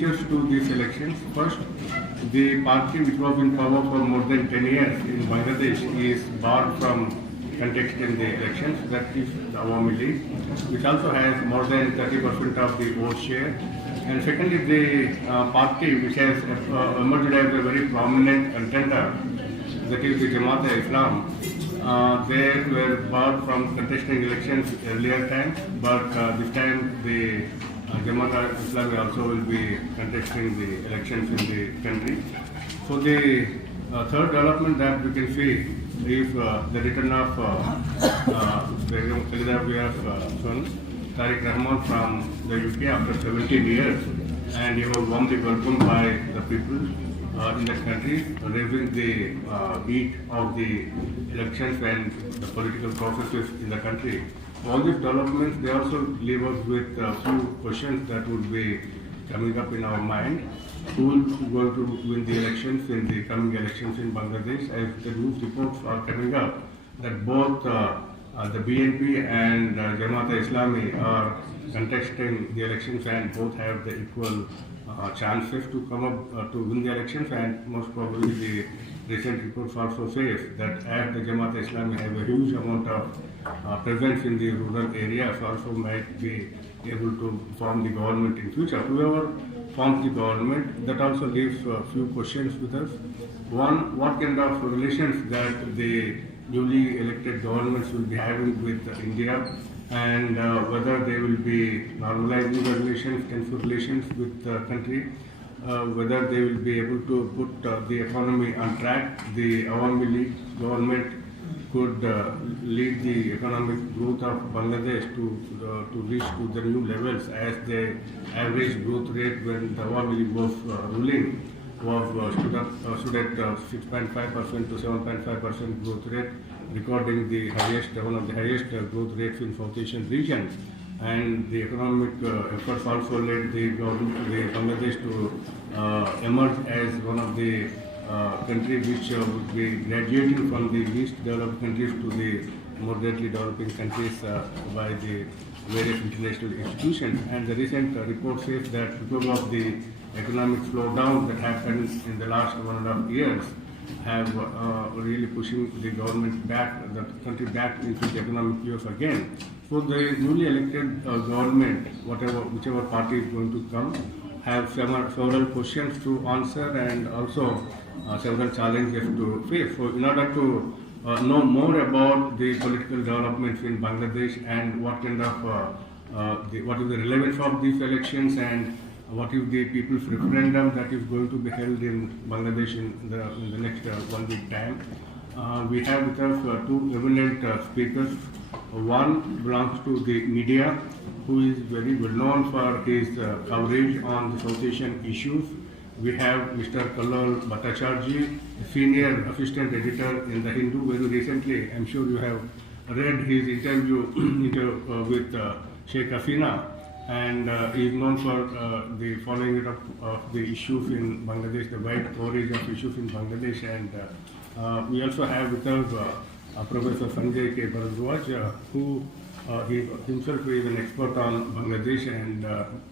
features to these elections. First, the party which was in power for more than 10 years in Bangladesh is barred from contesting the elections. That is the Awami League, which also has more than 30% of the vote share. And secondly, the party which has emerged as a very prominent contender, that is the Jamaat-e-Islam, they were barred from contesting elections earlier times, but this time the Jamaat-e-Islam also will be contesting the elections in the country. So the third development that we can see is the return of the calligraphy of Tariq Rahman from the UK after 17 years, and he was warmly welcomed by the people in the country, raising the heat of the elections and the political processes in the country. All these developments, they also leave us with a few questions that would be coming up in our mind. Who is going to win the elections in the coming elections in Bangladesh? As the news reports are coming up, that both the BNP and Jamaat-e-Islami are contesting the elections, and both have the equal chances to come up to win the elections. And most probably the recent reports also says that as the Jamaat-e-Islami have a huge amount of presence in the rural areas, also might be able to form the government in future. Whoever forms the government, that also leaves a few questions with us. One, what kind of relations that the newly elected governments will be having with India, and whether they will be normalizing the relations, tense relations with the country, whether they will be able to put the economy on track. The Awami League government could lead the economic growth of Bangladesh to reach to the new levels, as the average growth rate when the Awami League was ruling was stood at 6.5% to 7.5% growth rate, recording the highest, one of the highest growth rates in South Asian region. And the economic efforts also led the Bangladesh to emerge as one of the countries which would be graduating from the least developed countries to the moderately developing countries by the various international institutions. And the recent report says that because of the economic slowdown that happened in the last 1.5 years, have really pushing the government back, the country back into the economic years again. So the newly elected government, whichever party is going to come, have several questions to answer, and also several challenges to face. So in order to know more about the political developments in Bangladesh and what kind of what is the relevance of these elections, and what is the people's referendum that is going to be held in Bangladesh in the next 1 week time, we have with us two eminent speakers. One belongs to the media, who is very well known for his coverage on the South Asian issues. We have Mr. Kallol Bhattacharya, senior assistant editor in the Hindu. Very recently, I'm sure you have read his interview with Sheikh Hasina, and he is known for the following up of the issues in Bangladesh, the wide coverage of issues in Bangladesh. And we also have with us Professor Sanjay Bhardwaj, who he himself is an expert on Bangladesh and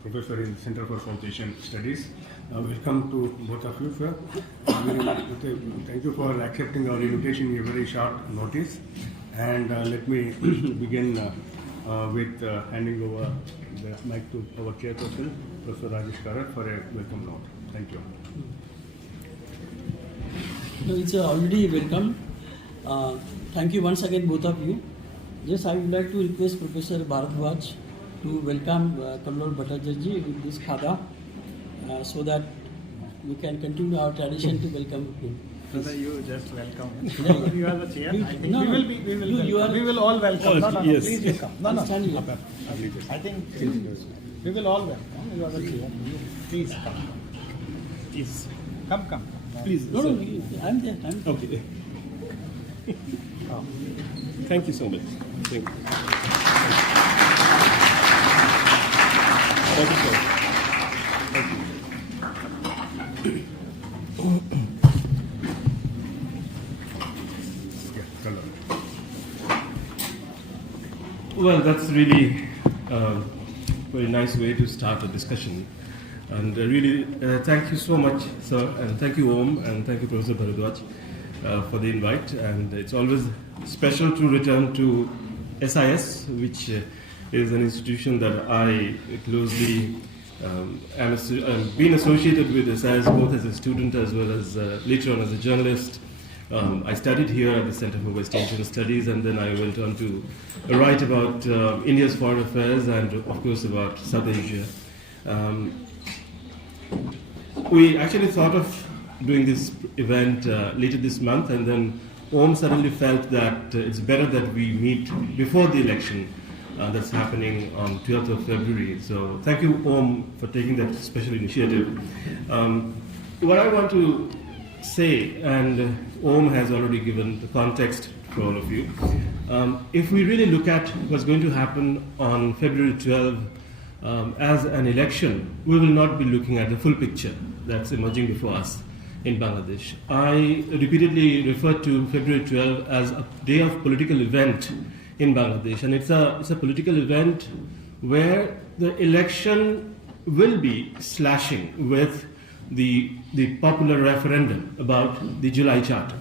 professor in the Center for South Asian Studies. Welcome to both of you, sir. Thank you for accepting our invitation in a very short notice. And let me begin with handing over the mic to our chairperson, Professor Rajesh Karat, for a welcome note. Thank you. No, it's already welcome. Thank you once again, both of you. Yes, I would like to request Professor Bhardwaj to welcome Kallol Bhattacharya with this khada, so that we can continue our tradition to welcome him. Brother, you just welcome. Yeah. You are the chair. I think No, we will all welcome. Oh, No, yes. please you come. No. Stand here. I think we will all welcome. You are the chair. Please come. Please. Come. Please. No, I'm there. Okay. Thank you so much. Thank you. Thank you, sir. Thank you. Well, that's really a very nice way to start a discussion. And really, thank you so much, sir, and thank you, Om, and thank you, Professor Bhardwaj, for the invite. And it's always special to return to SIS, which is an institution that I closely been associated with SIS both as a student as well as later on as a journalist. I studied here at the Center for West Asian Studies, and then I went on to write about India's foreign affairs and, of course, about South Asia. We actually thought of doing this event later this month, and then Om suddenly felt that it's better that we meet before the election that's happening on 12th of February. So thank you, Om, for taking that special initiative. What I want to say, and Om has already given the context for all of you, if we really look at what's going to happen on February 12th as an election, we will not be looking at the full picture that's emerging before us in Bangladesh. I repeatedly refer to February 12th as a day of political event in Bangladesh, and it's a political event where the election will be slashing with the popular referendum about the July Charter.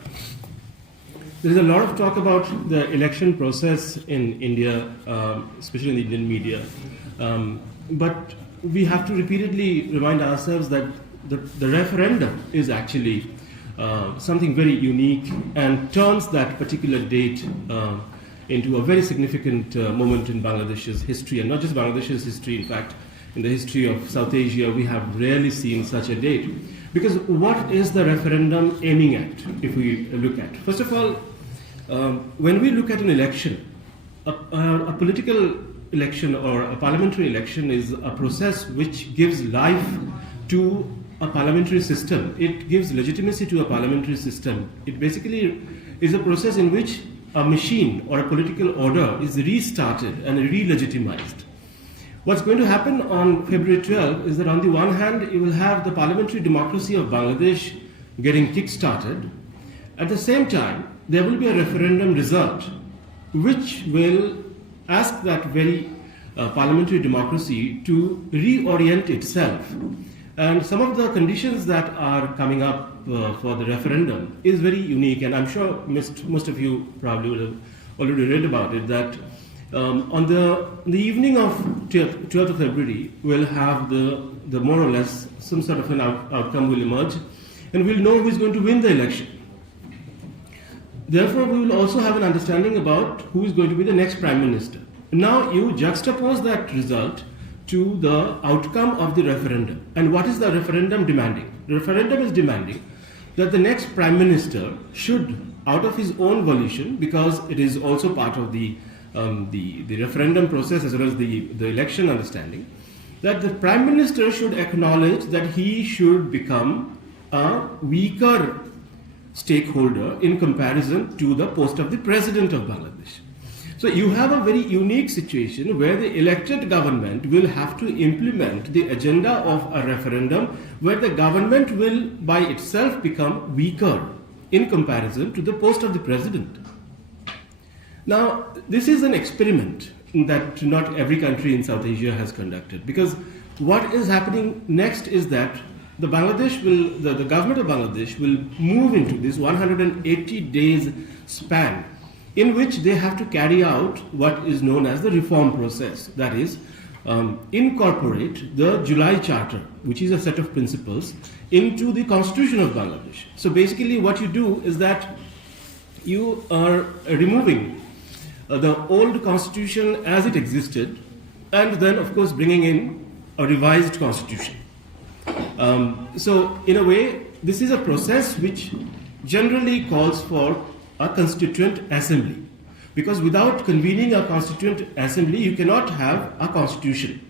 There is a lot of talk about the election process in India, especially in the Indian media, but we have to repeatedly remind ourselves that the referendum is actually something very unique and turns that particular date into a very significant moment in Bangladesh's history, and not just Bangladesh's history. In fact, in the history of South Asia, we have rarely seen such a date. Because what is the referendum aiming at, if we look at? First of all, when we look at an election, a political election or a parliamentary election is a process which gives life to a parliamentary system. It gives legitimacy to a parliamentary system. It basically is a process in which a machine or a political order is restarted and re-legitimized. What's going to happen on February 12th is that on the one hand, you will have the parliamentary democracy of Bangladesh getting kick-started. At the same time, there will be a referendum result which will ask that very parliamentary democracy to reorient itself. And some of the conditions that are coming up for the referendum is very unique, and I'm sure most of you probably would have already read about it, that on the evening of 12th of February, we'll have the more or less some sort of an outcome will emerge, and we'll know who is going to win the election. Therefore, we will also have an understanding about who is going to be the next Prime Minister. Now, you juxtapose that result to the outcome of the referendum. And what is the referendum demanding? The referendum is demanding that the next Prime Minister should, out of his own volition, because it is also part of the referendum process as well as the election understanding, that the Prime Minister should acknowledge that he should become a weaker stakeholder in comparison to the post of the President of Bangladesh. So you have a very unique situation where the elected government will have to implement the agenda of a referendum where the government will by itself become weaker in comparison to the post of the President. Now, this is an experiment that not every country in South Asia has conducted, because what is happening next is that the government of Bangladesh will move into this 180 days span in which they have to carry out what is known as the reform process. That is, incorporate the July Charter, which is a set of principles, into the Constitution of Bangladesh. So basically what you do is that you are removing the old constitution as it existed, and then of course bringing in a revised constitution. So in a way, this is a process which generally calls for a constituent assembly, because without convening a constituent assembly, you cannot have a constitution.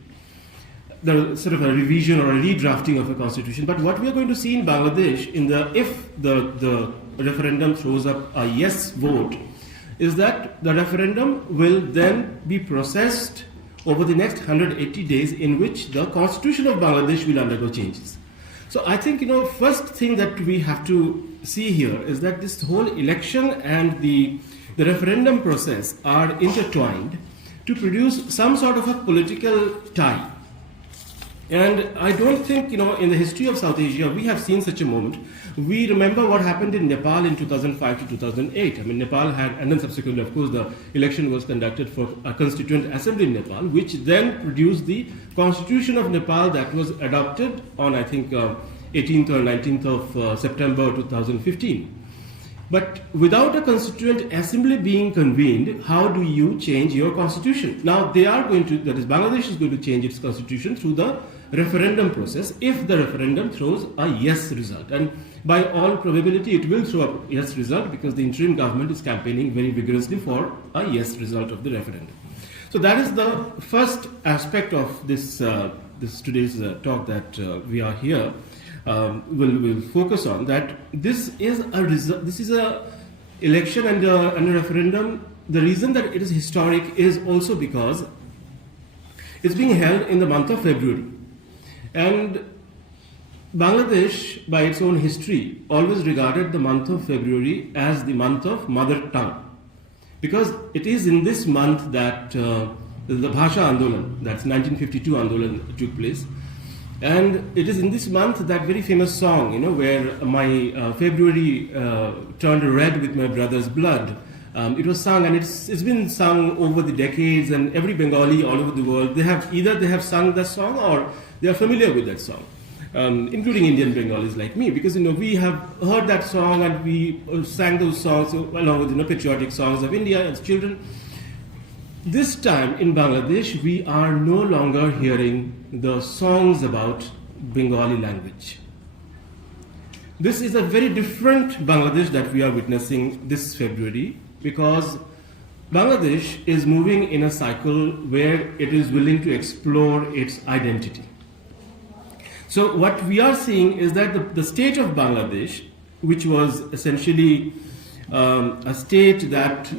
There is sort of a revision or a redrafting of a constitution. But what we are going to see in Bangladesh, if the referendum throws up a yes vote, is that the referendum will then be processed over the next 180 days, in which the constitution of Bangladesh will undergo changes. So I think, first thing that we have to see here is that this whole election and the referendum process are intertwined to produce some sort of a political tie. And I don't think, in the history of South Asia, we have seen such a moment. We remember what happened in Nepal in 2005 to 2008. I mean, Nepal had, and then subsequently, of course, the election was conducted for a constituent assembly in Nepal, which then produced the constitution of Nepal that was adopted on, I think, 18th or 19th of September 2015. But without a constituent assembly being convened, how do you change your constitution? Now, they are going to, that is, Bangladesh is going to change its constitution through the referendum process if the referendum throws a yes result. And by all probability, it will throw a yes result because the interim government is campaigning very vigorously for a yes result of the referendum. So that is the first aspect of this, today's talk that we are here. Will focus on that. This is a election and a referendum. The reason that it is historic is also because it's being held in the month of February, and Bangladesh, by its own history, always regarded the month of February as the month of mother tongue, because it is in this month that the Bhasha Andolan, that's 1952 Andolan, took place. And it is in this month that very famous song, where my February turned red with my brother's blood. It was sung, and it's been sung over the decades, and every Bengali all over the world, they have sung that song or they are familiar with that song, including Indian Bengalis like me, because we have heard that song and we sang those songs along with patriotic songs of India as children. This time in Bangladesh, we are no longer hearing the songs about Bengali language. This is a very different Bangladesh that we are witnessing this February, because Bangladesh is moving in a cycle where it is willing to explore its identity. So what we are seeing is that the state of Bangladesh, which was essentially a state that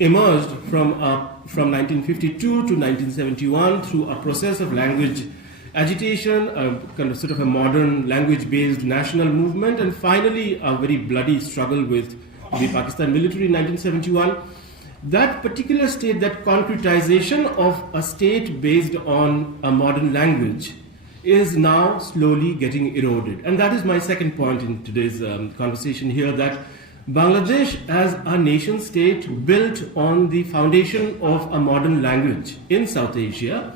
emerged from 1952 to 1971 through a process of language agitation, a kind of sort of a modern language-based national movement, and finally a very bloody struggle with the Pakistan military in 1971. That particular state, that concretization of a state based on a modern language, is now slowly getting eroded. And that is my second point in today's conversation here, that Bangladesh as a nation state built on the foundation of a modern language in South Asia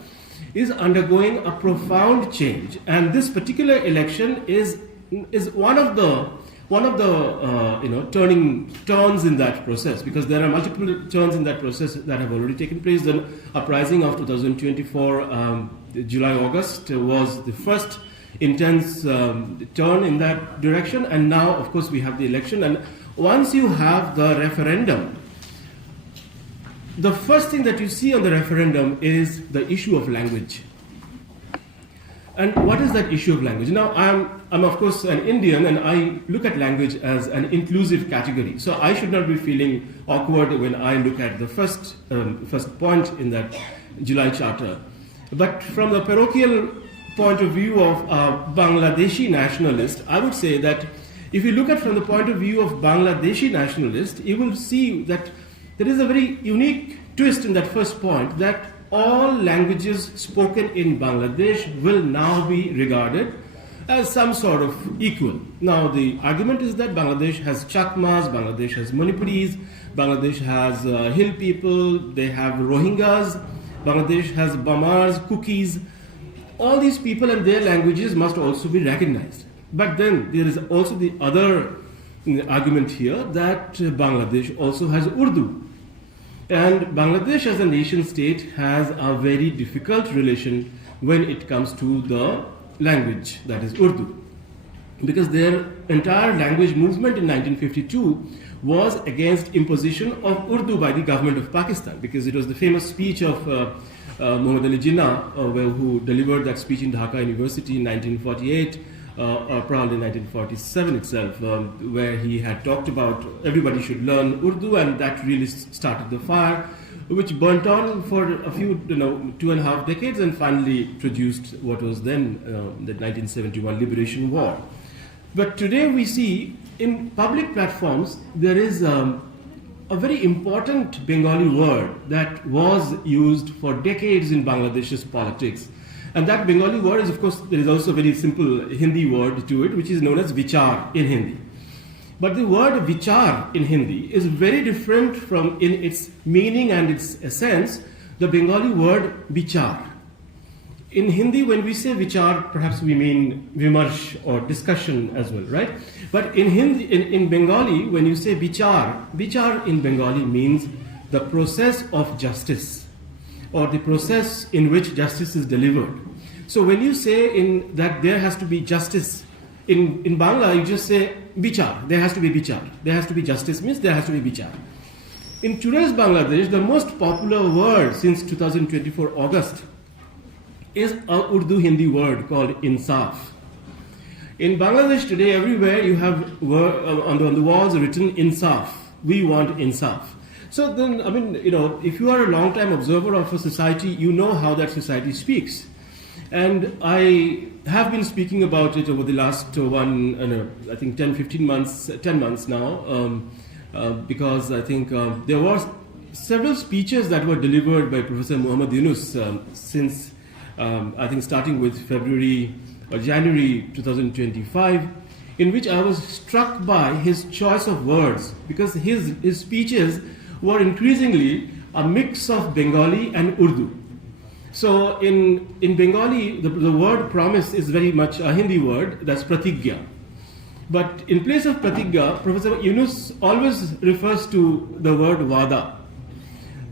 is undergoing a profound change, and this particular election is one of the turns in that process, because there are multiple turns in that process that have already taken place. The uprising of 2024, July-August, was the first intense turn in that direction, and now, of course, we have the election. And once you have the referendum, the first thing that you see on the referendum is the issue of language. And what is that issue of language? Now, I'm of course an Indian, and I look at language as an inclusive category. So I should not be feeling awkward when I look at the first point in that July Charter. But from the parochial point of view of a Bangladeshi nationalist, I would say that if you look at from the point of view of Bangladeshi nationalists, you will see that there is a very unique twist in that first point, that all languages spoken in Bangladesh will now be regarded as some sort of equal. Now, the argument is that Bangladesh has Chakmas, Bangladesh has Manipuris, Bangladesh has Hill people, they have Rohingyas, Bangladesh has Bamars, Kukis. All these people and their languages must also be recognized. But then there is also the other argument here that Bangladesh also has Urdu. And Bangladesh as a nation state has a very difficult relation when it comes to the language, that is Urdu. Because their entire language movement in 1952 was against imposition of Urdu by the government of Pakistan, because it was the famous speech of Muhammad Ali Jinnah, who delivered that speech in Dhaka University in 1948, or probably 1947 itself, where he had talked about everybody should learn Urdu, and that really started the fire, which burnt on for a few, 2.5 decades, and finally produced what was then the 1971 Liberation War. But today we see in public platforms there is a very important Bengali word that was used for decades in Bangladesh's politics, And that Bengali word is, of course, there is also a very simple Hindi word to it, which is known as vichar in Hindi. But the word vichar in Hindi is very different from, in its meaning and its essence, the Bengali word vichar. In Hindi, when we say vichar, perhaps we mean vimarsh or discussion as well, right? But in Hindi, in Bengali, when you say vichar, vichar in Bengali means the process of justice, or the process in which justice is delivered. So when you say that there has to be justice, in Bangla you just say vichar, there has to be vichar. There has to be justice means there has to be vichar. In today's Bangladesh, the most popular word since 2024 August is a Urdu Hindi word called insaf. In Bangladesh today, everywhere you have on the walls written insaf. We want insaf. So then, I mean, if you are a long-time observer of a society, you know how that society speaks. And I have been speaking about it over the last I think 10 months now, because I think there were several speeches that were delivered by Professor Muhammad Yunus since, I think, starting with February or January 2025, in which I was struck by his choice of words, because his speeches were increasingly a mix of Bengali and Urdu. So in Bengali, the word promise is very much a Hindi word, that's pratigya. But in place of pratigya, Professor Yunus always refers to the word vada.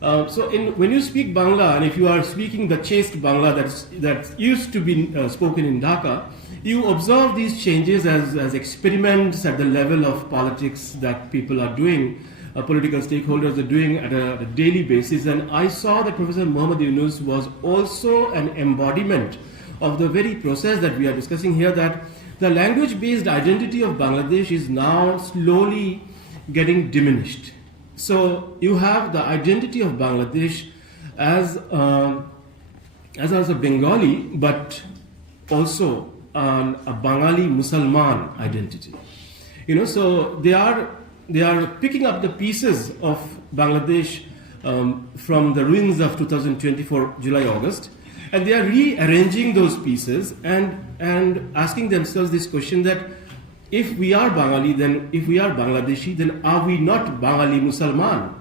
So when you speak Bangla, and if you are speaking the chaste Bangla that used to be spoken in Dhaka, you observe these changes as experiments at the level of politics that people are doing, political stakeholders are doing at a daily basis. And I saw that Professor Muhammad Yunus was also an embodiment of the very process that we are discussing here, that the language-based identity of Bangladesh is now slowly getting diminished. So you have the identity of Bangladesh as a Bengali, but also a Bengali Musalman identity. So they are picking up the pieces of Bangladesh from the ruins of 2024 July-August, and they are rearranging those pieces and asking themselves this question that if we are Bengali, then if we are Bangladeshi, then are we not Bengali Musalman?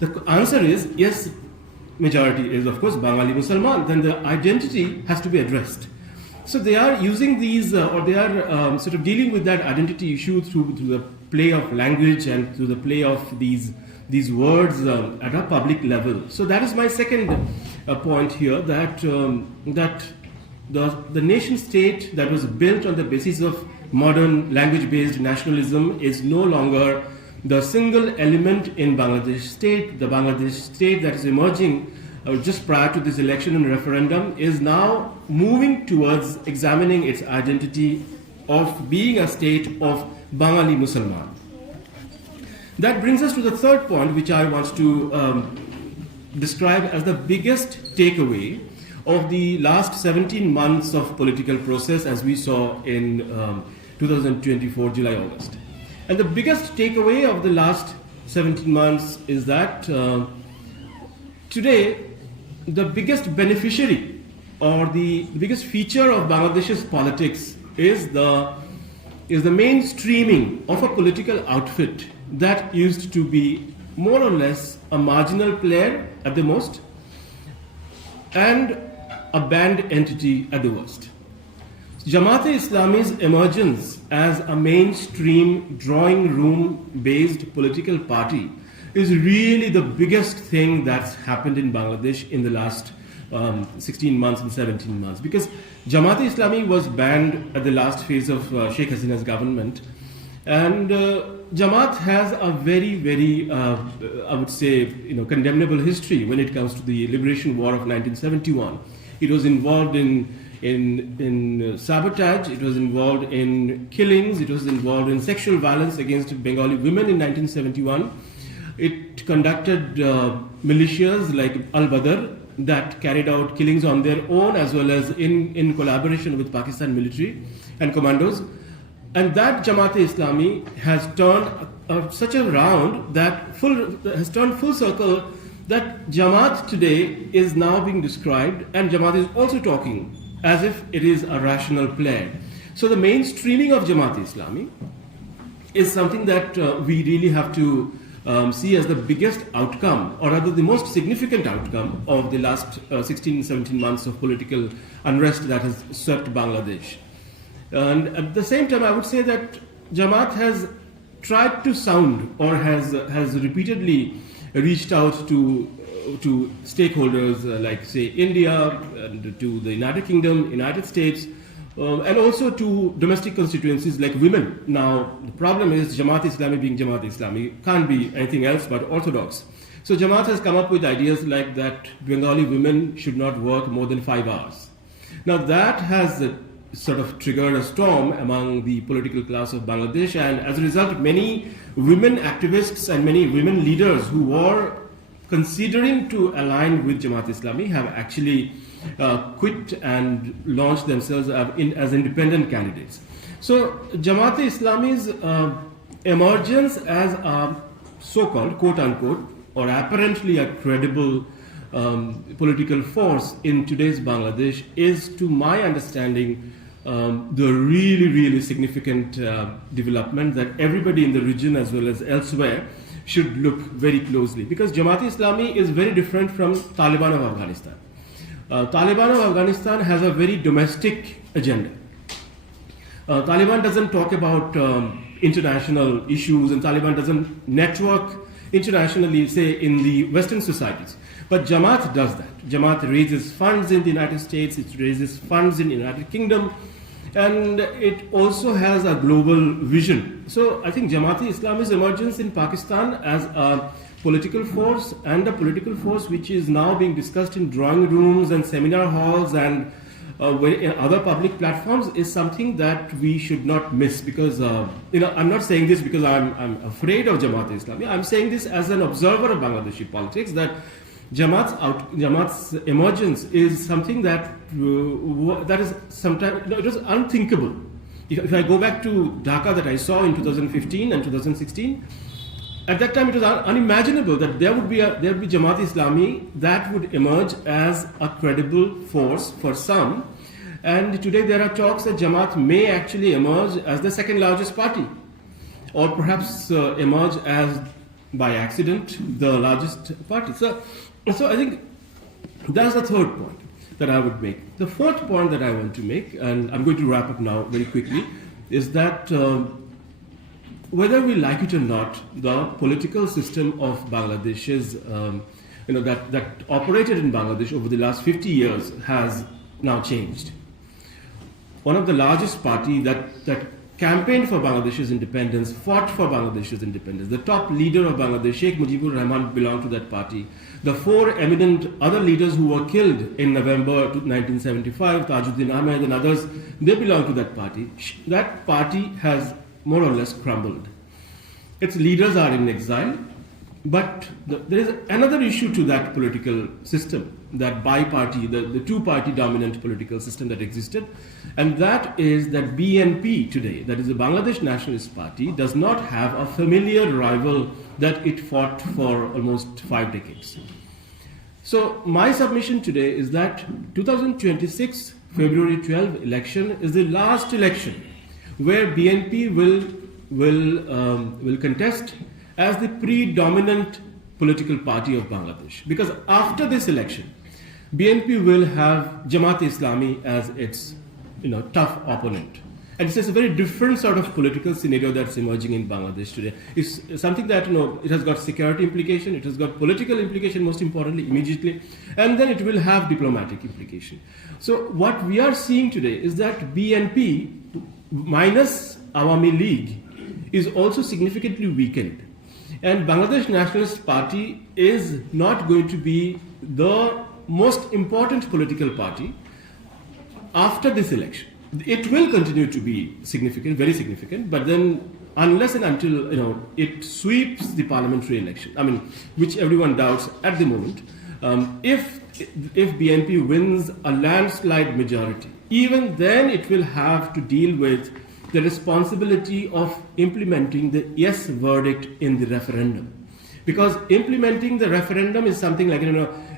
The answer is yes, majority is of course Bengali Musalman, then the identity has to be addressed. So they are using these, or they are sort of dealing with that identity issue through the play of language and through the play of these words at a public level. So that is my second point here, that the nation state that was built on the basis of modern language-based nationalism is no longer the single element in Bangladesh state. The Bangladesh state that is emerging just prior to this election and referendum is now moving towards examining its identity of being a state of Bengali Musalman. That brings us to the third point, which I want to describe as the biggest takeaway of the last 17 months of political process as we saw in 2024 July-August. And the biggest takeaway of the last 17 months is that today the biggest beneficiary or the biggest feature of Bangladesh's politics is the mainstreaming of a political outfit that used to be more or less a marginal player at the most and a banned entity at the worst. Jamaat-e-Islami's emergence as a mainstream drawing room-based political party is really the biggest thing that's happened in Bangladesh in the last 16 months and 17 months. Because Jamaat-e-Islami was banned at the last phase of Sheikh Hasina's government, and Jamaat has a very, very, I would say, condemnable history when it comes to the Liberation War of 1971. It was involved in sabotage, it was involved in killings, it was involved in sexual violence against Bengali women in 1971. It conducted militias like Al-Badr that carried out killings on their own as well as in collaboration with Pakistan military and commandos. And that Jamaat-e-Islami has turned such a round that has turned full circle that Jamaat today is now being described, and Jamaat is also talking as if it is a rational player. So the mainstreaming of Jamaat-e-Islami is something that we really have to see as the biggest outcome, or rather the most significant outcome of the last 16, 17 months of political unrest that has swept Bangladesh. And at the same time, I would say that Jamaat has tried to sound, or has repeatedly reached out to stakeholders like, say, India, and to the United Kingdom, United States, and also to domestic constituencies like women. Now, the problem is Jamaat-e-Islami being Jamaat-e-Islami can't be anything else but orthodox. So Jamaat has come up with ideas like that Bengali women should not work more than 5 hours. Now, that has sort of triggered a storm among the political class of Bangladesh, and as a result, many women activists and many women leaders who were considering to align with Jamaat-e-Islami have actually quit and launched themselves as independent candidates. So Jamaat-e-Islami's emergence as a so-called, quote-unquote, or apparently a credible political force in today's Bangladesh is, to my understanding, the really, really significant development that everybody in the region as well as elsewhere should look very closely. Because Jamaat-e-Islami is very different from Taliban of Afghanistan. Taliban of Afghanistan has a very domestic agenda. Taliban doesn't talk about international issues, and Taliban doesn't network internationally, say, in the Western societies. But Jamaat does that. Jamaat raises funds in the United States, it raises funds in the United Kingdom, and it also has a global vision. So I think Jamaat-e-Islami's emergence in Pakistan as a political force, and a political force which is now being discussed in drawing rooms and seminar halls and in other public platforms, is something that we should not miss. Because I'm not saying this because I'm afraid of Jamaat-e-Islami. I'm saying this as an observer of Bangladeshi politics, that Jamaat's emergence is something that is sometimes, it was unthinkable. If I go back to Dhaka that I saw in 2015 and 2016, at that time it was unimaginable that there would be Jamaat-e-Islami that would emerge as a credible force for some. And today there are talks that Jamaat may actually emerge as the second largest party, or perhaps emerge as, by accident, the largest party. So I think that's the third point that I would make. The fourth point that I want to make, and I'm going to wrap up now very quickly, is that whether we like it or not, the political system of Bangladesh is, that operated in Bangladesh over the last 50 years has now changed. One of the largest party that campaigned for Bangladesh's independence, fought for Bangladesh's independence. The top leader of Bangladesh, Sheikh Mujibur Rahman, belonged to that party. The four eminent other leaders who were killed in November 1975, Tajuddin Ahmed and others, they belong to that party. That party has more or less crumbled. Its leaders are in exile, but there is another issue to that political system, that bi-party, the two-party dominant political system that existed, and that is that BNP today, that is the Bangladesh Nationalist Party, does not have a familiar rival that it fought for almost 5 decades. So my submission today is that 2026 February 12 election is the last election where BNP will contest as the predominant political party of Bangladesh. Because after this election, BNP will have Jamaat-e-Islami as its tough opponent. And it's a very different sort of political scenario that's emerging in Bangladesh today. It's something that, it has got security implication, it has got political implication, most importantly, immediately, and then it will have diplomatic implication. So what we are seeing today is that BNP minus Awami League is also significantly weakened. And Bangladesh Nationalist Party is not going to be the most important political party after this election. It will continue to be significant, very significant, but then unless and until it sweeps the parliamentary election, which everyone doubts at the moment, if BNP wins a landslide majority, even then it will have to deal with the responsibility of implementing the yes verdict in the referendum. Because implementing the referendum is something like,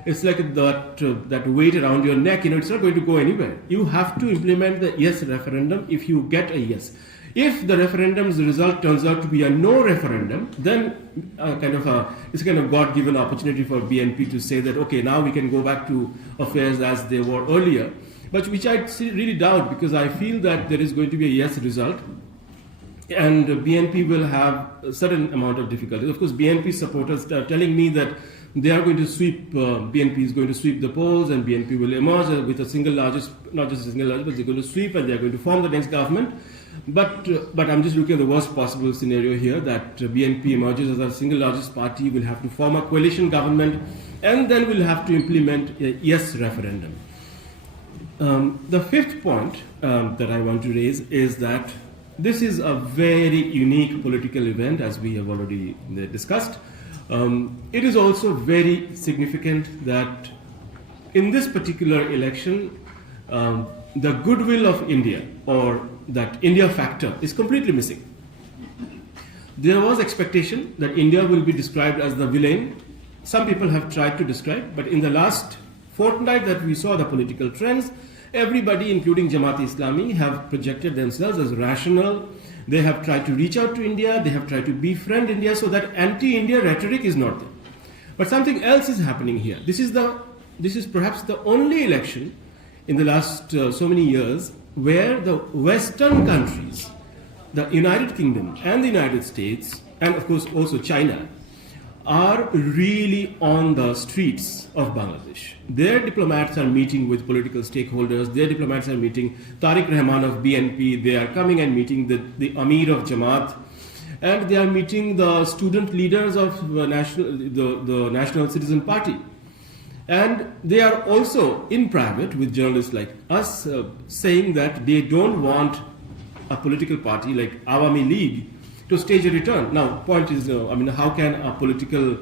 it's like that weight around your neck, it's not going to go anywhere. You have to implement the yes referendum if you get a yes. If the referendum's result turns out to be a no referendum, then it's a kind of God-given opportunity for BNP to say that, okay, now we can go back to affairs as they were earlier, but which I really doubt, because I feel that there is going to be a yes result, and BNP will have a certain amount of difficulties. Of course, BNP supporters are telling me that they are going to sweep, BNP is going to sweep the polls, and BNP will emerge with a single largest, not just a single largest, but they're going to sweep and they're going to form the next government. But I'm just looking at the worst possible scenario here, that BNP emerges as a single largest party, will have to form a coalition government, and then will have to implement a yes referendum. The fifth point that I want to raise is that this is a very unique political event, as we have already discussed. It is also very significant that in this particular election, the goodwill of India, or that India factor, is completely missing. There was expectation that India will be described as the villain. Some people have tried to describe, but in the last fortnight that we saw the political trends, everybody, including Jamaat-e-Islami, have projected themselves as rational. They have tried to reach out to India, they have tried to befriend India, so that anti-India rhetoric is not there. But something else is happening here. This is perhaps the only election in the last so many years where the Western countries, the United Kingdom and the United States, and of course also China, are really on the streets of Bangladesh. Their diplomats are meeting with political stakeholders, their diplomats are meeting Tariq Rahman of BNP, they are coming and meeting the Amir of Jamaat, and they are meeting the student leaders of the National Citizen Party. And they are also in private with journalists like us saying that they don't want a political party like Awami League to stage a return. Now, point is, how can a political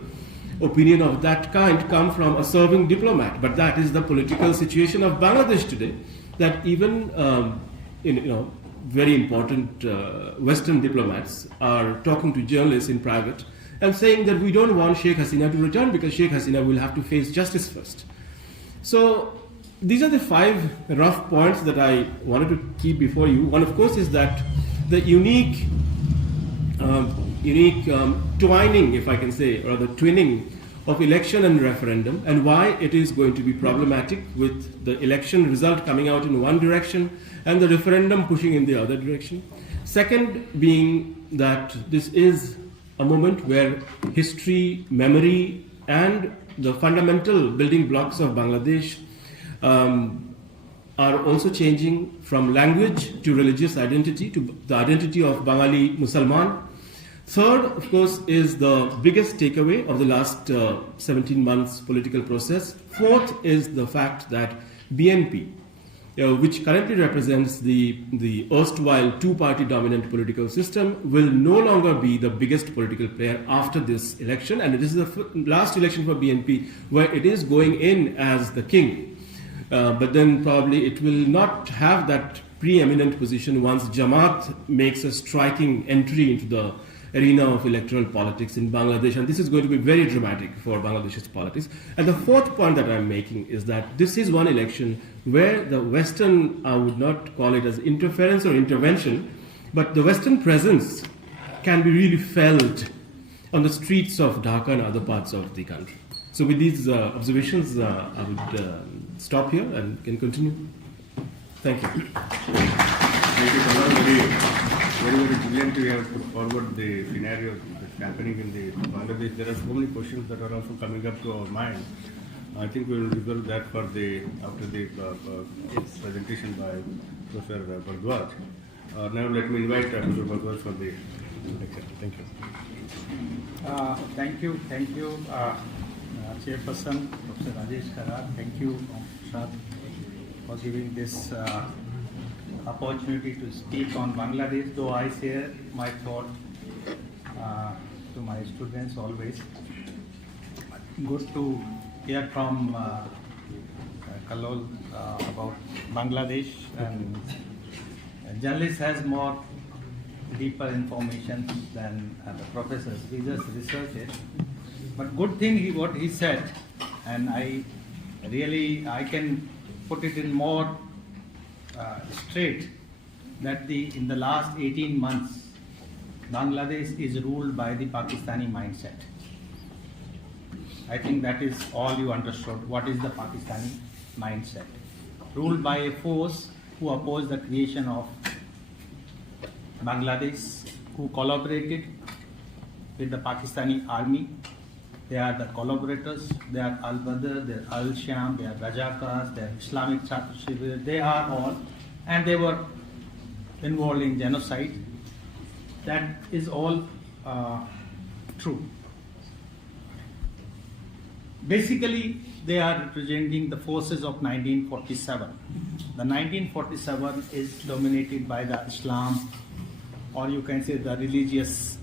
opinion of that kind come from a serving diplomat? But that is the political situation of Bangladesh today, that even very important Western diplomats are talking to journalists in private and saying that we don't want Sheikh Hasina to return because Sheikh Hasina will have to face justice first. So these are the 5 rough points that I wanted to keep before you. One, of course, is that the unique twining, if I can say, or the twinning of election and referendum, and why it is going to be problematic with the election result coming out in one direction and the referendum pushing in the other direction. Second being that this is a moment where history, memory, and the fundamental building blocks of Bangladesh are also changing from language to religious identity, to the identity of Bengali Musalman. Third, of course, is the biggest takeaway of the last 17 months political process. Fourth is the fact that BNP, which currently represents the erstwhile two-party dominant political system, will no longer be the biggest political player after this election, and it is the last election for BNP where it is going in as the king. But then probably it will not have that preeminent position once Jamaat makes a striking entry into the arena of electoral politics in Bangladesh, and this is going to be very dramatic for Bangladesh's politics. And the fourth point that I'm making is that this is one election where the Western, I would not call it as interference or intervention, but the Western presence can be really felt on the streets of Dhaka and other parts of the country. So with these observations, I would stop here and can continue. Thank you. Thank you, Kallol. Very, very brilliant. You have put forward the scenario that's happening in the Bangladesh. There are so many questions that are also coming up to our mind. I think we will resolve that for after the presentation by Professor Bhardwaj. Now let me invite Professor Bhardwaj for the lecture. Thank you. Thank you, Chairperson, Professor Rajesh Kharar. Thank you, Shad, for giving this opportunity to speak on Bangladesh, though I share my thought to my students always. Good to hear from Kallol about Bangladesh, and journalist has more deeper information than the professors. We just research it. But good thing what he said, and I can put it in more straight, that in the last 18 months, Bangladesh is ruled by the Pakistani mindset. I think that is all you understood. What is the Pakistani mindset? Ruled by a force who opposed the creation of Bangladesh, who collaborated with the Pakistani army. They are the collaborators. They are Al-Badr, they are Al-Sham, they are Rajakas, they are Islamic Chatra Shibir. They are all, and they were involved in genocide. That is all true. Basically, they are representing the forces of 1947. The 1947 is dominated by the Islam, or you can say the religious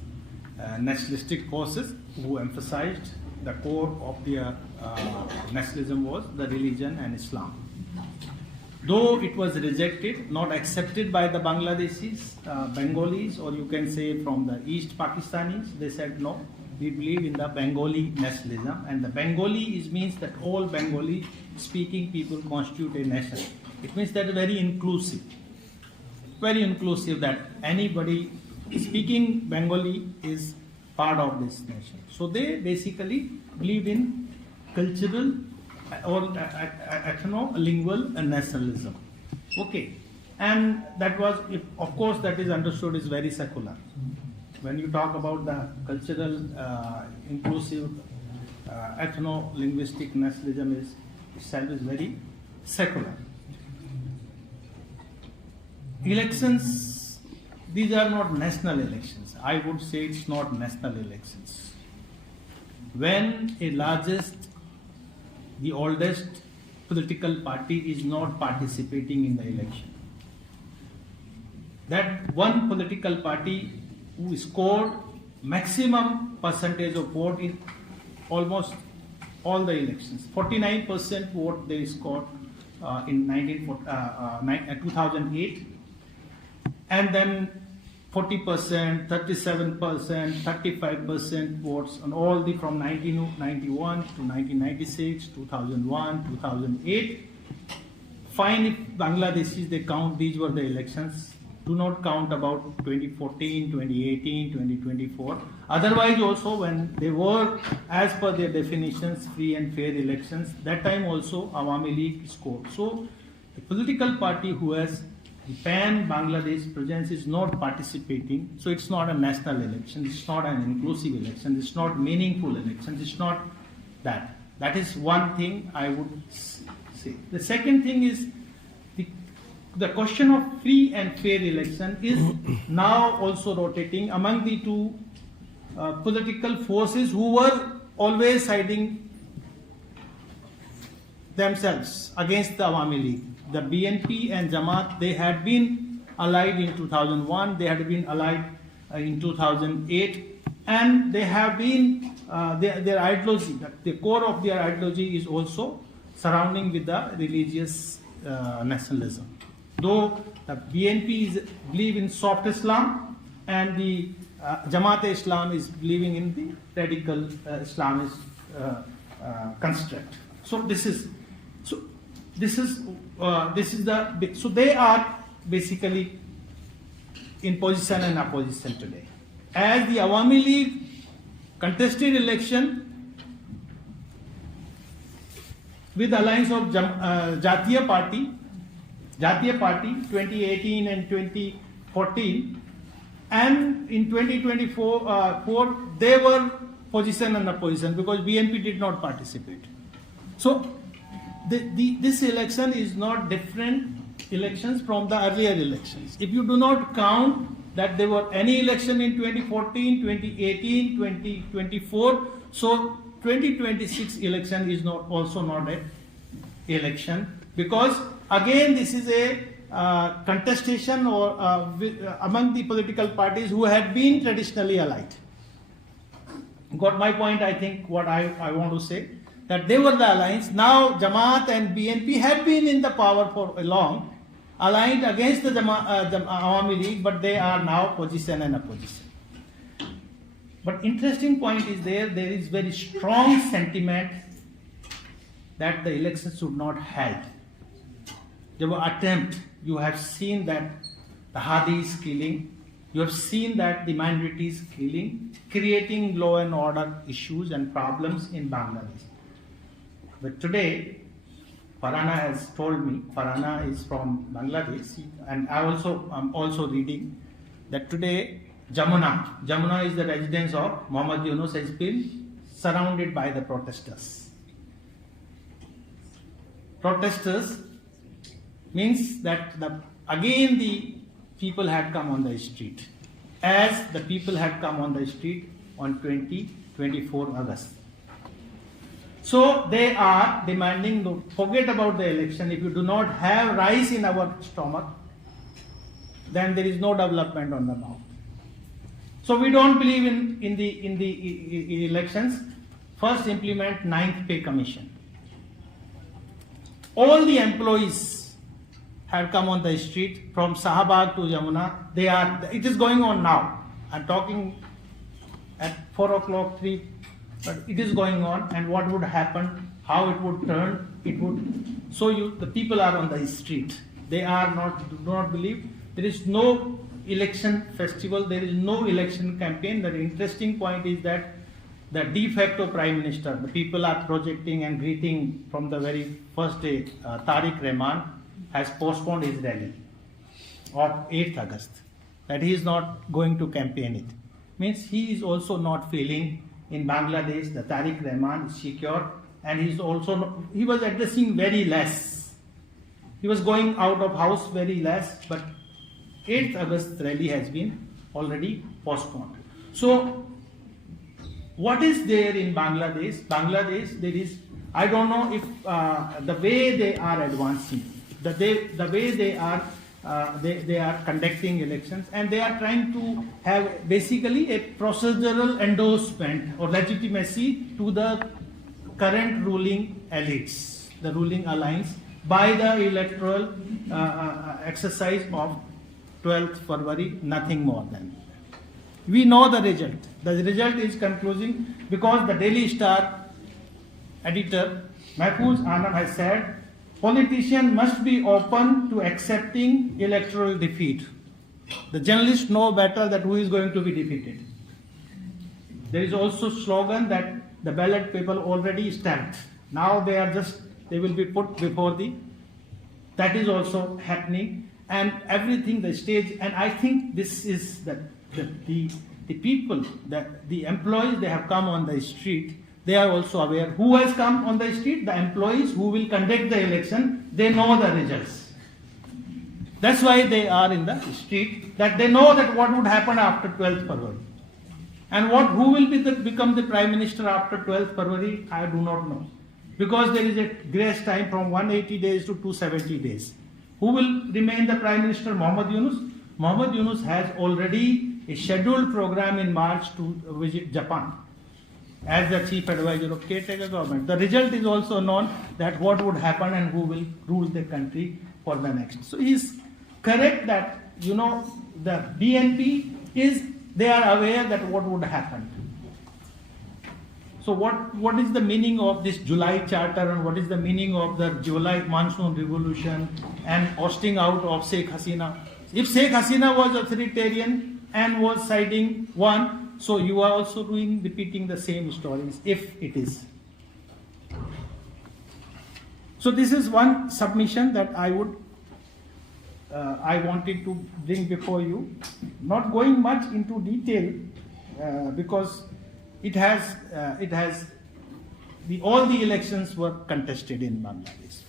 nationalistic forces, who emphasized the core of their nationalism was the religion and Islam. Though it was rejected, not accepted by the Bangladeshis, Bengalis, or you can say from the East Pakistanis, they said no, we believe in the Bengali nationalism, and the Bengali means that all Bengali speaking people constitute a nation. It means that very inclusive that anybody speaking Bengali is part of this nation. So they basically believe in cultural or ethno-lingual nationalism. Okay, and that was, of course, that is understood is very secular. When you talk about the cultural, inclusive, ethno-linguistic nationalism itself is very secular. Elections, these are not national elections. I would say it's not national elections. When the oldest political party is not participating in the election, that one political party who scored maximum percentage of vote in almost all the elections, 49% vote they scored in 2008, and then 40%, 37%, 35% votes on all the from 1991 to 1996, 2001, 2008. Fine if Bangladeshis, they count these were the elections. Do not count about 2014, 2018, 2024. Otherwise also when they were, as per their definitions, free and fair elections, that time also Awami League scored. So the political party who has the pan-Bangladesh presence is not participating, so it's not a national election, it's not an inclusive election, it's not meaningful election, it's not that. That is one thing I would say. The second thing is the question of free and fair election is now also rotating among the two political forces who were always siding themselves against the Awami League. The BNP and Jamaat, they had been allied in 2001, they had been allied in 2008, and they have been, their ideology, the core of their ideology is also surrounding with the religious nationalism. Though the BNP believe in soft Islam, and the Jamaat-e-Islam is believing in the radical Islamist construct. So so they are basically in position and opposition today. As the Awami League contested election with the alliance of Jatiya Party 2018 and 2014, and in 2024 they were position and opposition because BNP did not participate. So this election is not different elections from the earlier elections. If you do not count that there were any election in 2014, 2018, 2024, so 2026 election is also not an election, because again this is a contestation or among the political parties who had been traditionally allied. Got my point? I think what I want to say, that they were the alliance. Now Jamaat and BNP had been in the power for a long, aligned against the Awami League, but they are now position and opposition. But interesting point is there is very strong sentiment that the elections should not held. There were attempts. You have seen that the Hadi is killing. You have seen that the minority is killing, creating law and order issues and problems in Bangladesh. But today, Farhana has told me, Farhana is from Bangladesh, and I'm also reading that today Jamuna is the residence of Muhammad Yunus, has been surrounded by the protesters. Protesters means that again the people had come on the street, as the people had come on the street on 24 August. So they are demanding, forget about the election. If you do not have rice in our stomach, then there is no development on the mouth. So we don't believe in the elections. First, implement 9th Pay Commission. All the employees have come on the street from Sahabag to Jamuna. It is going on now. I'm talking at 4 o'clock, 3, but it is going on. And what would happen? How it would turn? It would. So the people are on the street. They do not believe. There is no election festival. There is no election campaign. The interesting point is that the de facto prime minister, the people are projecting and greeting from the very first day, Tariq Rahman, has postponed his rally of 8th August. That he is not going to campaign it. Means he is also not feeling in Bangladesh the Tariq Rahman is secure, and he was addressing very less. He was going out of house very less, but 8th August rally has been already postponed. So what is there in Bangladesh? Bangladesh, there is, I don't know if the way they are advancing, the way they are conducting elections, and they are trying to have basically a procedural endorsement or legitimacy to the current ruling elites, the ruling alliance, by the electoral exercise of 12th February, nothing more than. We know the result. The result is concluding because the Daily Star editor Mahfouz Anam has said, politicians must be open to accepting electoral defeat. The journalists know better that who is going to be defeated. There is also slogan that the ballot paper already stamped. Now they will be put before that is also happening, and everything, the stage, and I think this is the people, the employees, they have come on the street. They are also aware who has come on the street. The employees who will conduct the election, they know the results. That's why they are in the street, that they know that what would happen after 12th February. And who will become the Prime Minister after 12th February, I do not know. Because there is a grace time from 180 days to 270 days. Who will remain the Prime Minister? Muhammad Yunus. Muhammad Yunus has already a scheduled program in March to visit Japan as the chief advisor of caretaker government. The result is also known, that what would happen and who will rule the country for the next. So he is correct that, the BNP they are aware that what would happen. So what is the meaning of this July Charter, and what is the meaning of the July Monsoon Revolution and hosting out of Sheikh Hasina? If Sheikh Hasina was authoritarian and was siding one, so you are also repeating the same stories, if it is. So this is one submission that I wanted to bring before you, not going much into detail because all the elections were contested in Bangladesh.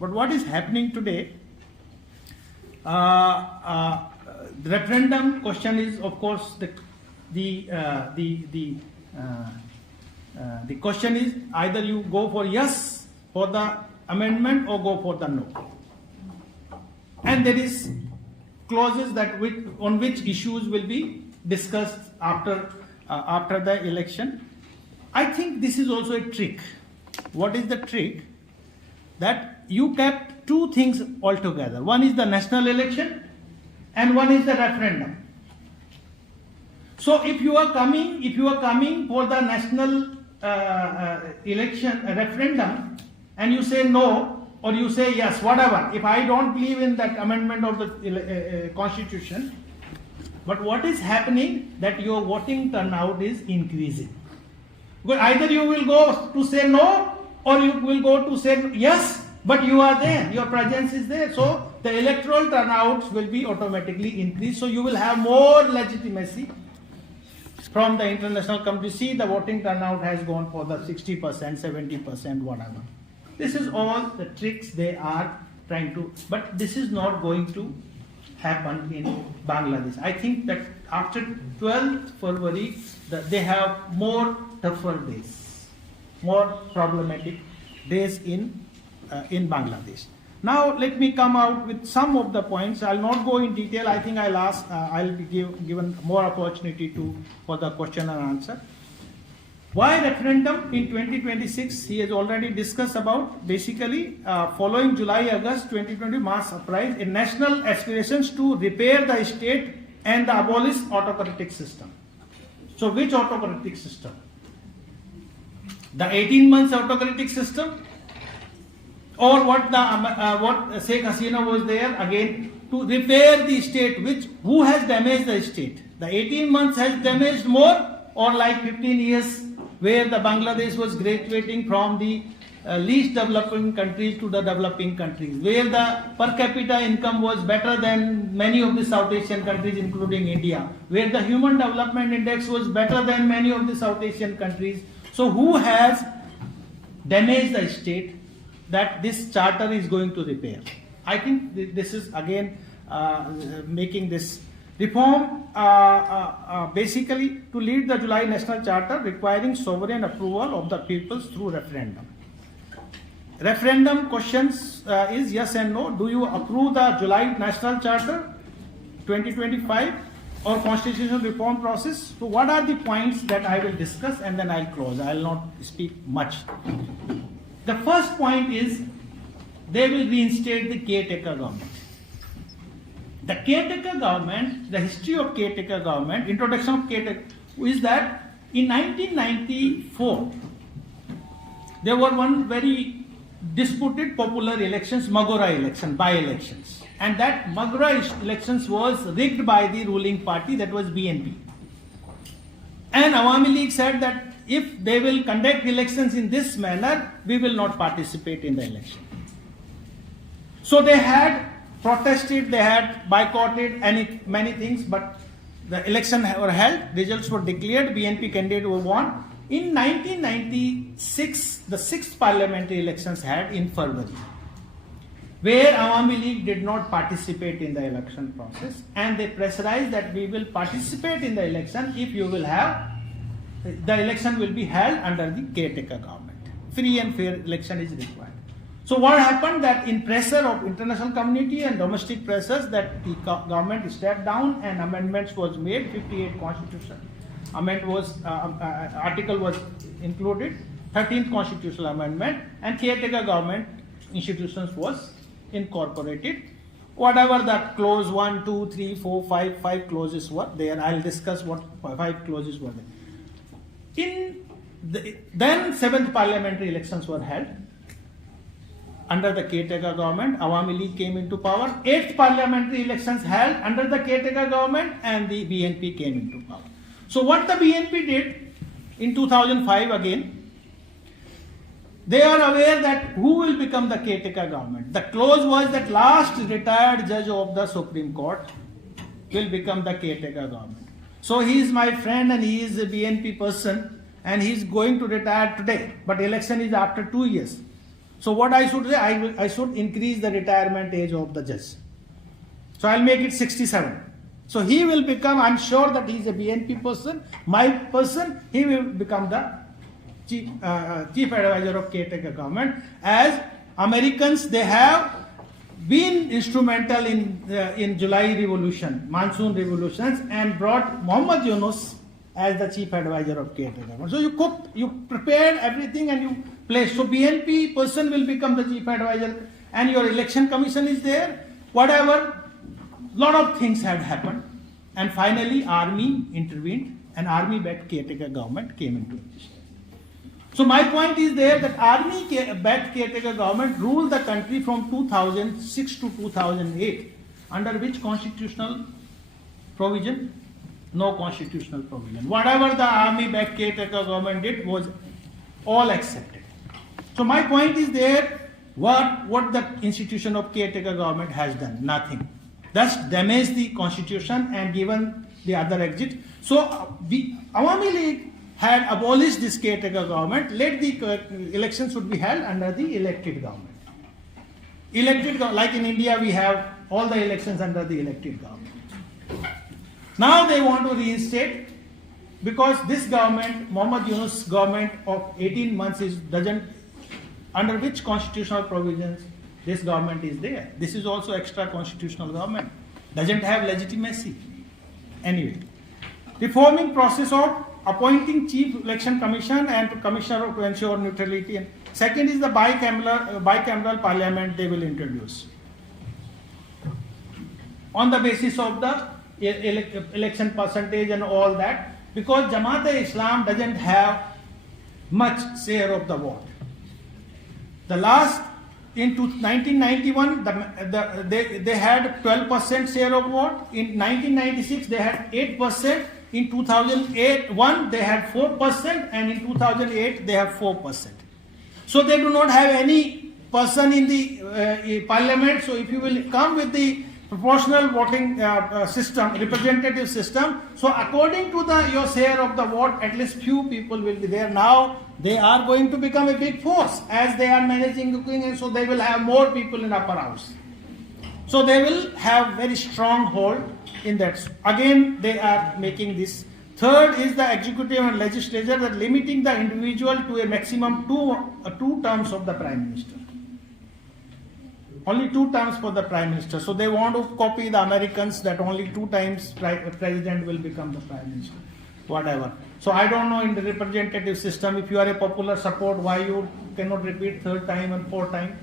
But what is happening today? The referendum question is, of course, the question is either you go for yes for the amendment or go for the no. And there is clauses on which issues will be discussed after the election. I think this is also a trick. What is the trick? That you kept two things altogether. One is the national election and one is the referendum. So if you are coming for the national election referendum, and you say no or you say yes, whatever. If I don't believe in that amendment of the constitution, but what is happening that your voting turnout is increasing. Because either you will go to say no or you will go to say yes, but you are there, your presence is there. So the electoral turnouts will be automatically increased. So you will have more legitimacy from the international community. See, the voting turnout has gone for the 60%, 70%, whatever. This is all the tricks they are trying to, but this is not going to happen in Bangladesh. I think that after 12th February, they have more tougher days, more problematic days in Bangladesh. Now let me come out with some of the points. I'll not go in detail. I think I'll be given more opportunity for the question and answer. Why referendum in 2026? He has already discussed about. Basically, following July-August 2020 mass uprising, in national aspirations to repair the state and abolish autocratic system. So which autocratic system? The 18 months autocratic system, or what Sheikh Hasina was there again to repair the state, who has damaged the state? The 18 months has damaged more, or like 15 years where the Bangladesh was graduating from the least developing countries to the developing countries, where the per capita income was better than many of the South Asian countries including India, where the human development index was better than many of the South Asian countries. So who has damaged the state that this charter is going to repair? I think this is again making this reform basically to lead the July National Charter requiring sovereign approval of the peoples through referendum. Referendum questions is yes and no. Do you approve the July National Charter 2025 or constitutional reform process? So what are the points that I will discuss and then I'll close. I will not speak much. The first point is they will reinstate the caretaker government. The caretaker government, the history of caretaker government, introduction of caretaker, is that in 1994, there were one very disputed popular elections, Magora election, by-elections. And that Magora elections was rigged by the ruling party, that was BNP. And Awami League said that if they will conduct elections in this manner, we will not participate in the election. So they had protested, they had boycotted many things, but the election were held, results were declared, BNP candidate were won. In 1996, the 6th parliamentary elections had in February, where Awami League did not participate in the election process, and they pressurized that we will participate in the election if you will have, the election will be held under the caretaker government. Free and fair election is required. So what happened that in pressure of international community and domestic pressures that the government stepped down and amendments was made, 58 constitution amendment was, article was included, 13th constitutional amendment, and caretaker government institutions was incorporated. Whatever that clause 1, 2, 3, 4, 5 clauses were there, I'll discuss what 5 clauses were there. Then 7th parliamentary elections were held under the caretaker government. Awami League came into power. 8th parliamentary elections held under the caretaker government, and the BNP came into power. So what the BNP did in 2005 again, they are aware that who will become the caretaker government. The clause was that last retired judge of the Supreme Court will become the caretaker government. So he is my friend and he is a BNP person and he is going to retire today, but election is after 2 years. So what I should say, I should increase the retirement age of the judge. So I'll make it 67. So he will become, I'm sure that he is a BNP person, my person, he will become the chief advisor of caretaker government. As Americans, they have been instrumental in July revolution, monsoon revolutions, and brought Muhammad Yunus as the chief advisor of caretaker government. So you cooked, you prepared everything and you placed. So BNP person will become the chief advisor and your election commission is there. Whatever, lot of things had happened, and finally army intervened an army-backed caretaker government came into existence. So my point is there that army-backed caretaker government ruled the country from 2006 to 2008. Under which constitutional provision? No constitutional provision. Whatever the army-backed caretaker government did was all accepted. So my point is there, what the institution of caretaker government has done? Nothing. Thus damaged the constitution and given the other exit. So the Awami League had abolished this caretaker government, let the elections should be held under the elected government. Like in India, we have all the elections under the elected government. Now they want to reinstate, because this government, Muhammad Yunus government of 18 months doesn't, under which constitutional provisions this government is there. This is also extra constitutional government, doesn't have legitimacy. Anyway, reforming process of appointing chief election commission and commissioner to ensure neutrality. And second is the bicameral parliament they will introduce on the basis of the election percentage and all that, because Jamaat-e-Islam doesn't have much share of the vote. The last, in 1991, they had 12% share of vote. In 1996, they had 8%. In 2001, they had 4%, and in 2008, they have 4%. So they do not have any person in the parliament. So if you will come with the proportional voting system, representative system, so according to your share of the vote, at least few people will be there. Now they are going to become a big force as they are managing the king, and so they will have more people in upper house. So they will have very strong hold in that. Again, they are making this. Third is the executive and legislature, that limiting the individual to a maximum two terms of the prime minister. Only 2 terms for the prime minister. So they want to copy the Americans, that only 2 times president will become the prime minister. Whatever. So I don't know in the representative system, if you are a popular support, why you cannot repeat 3rd time and 4th time.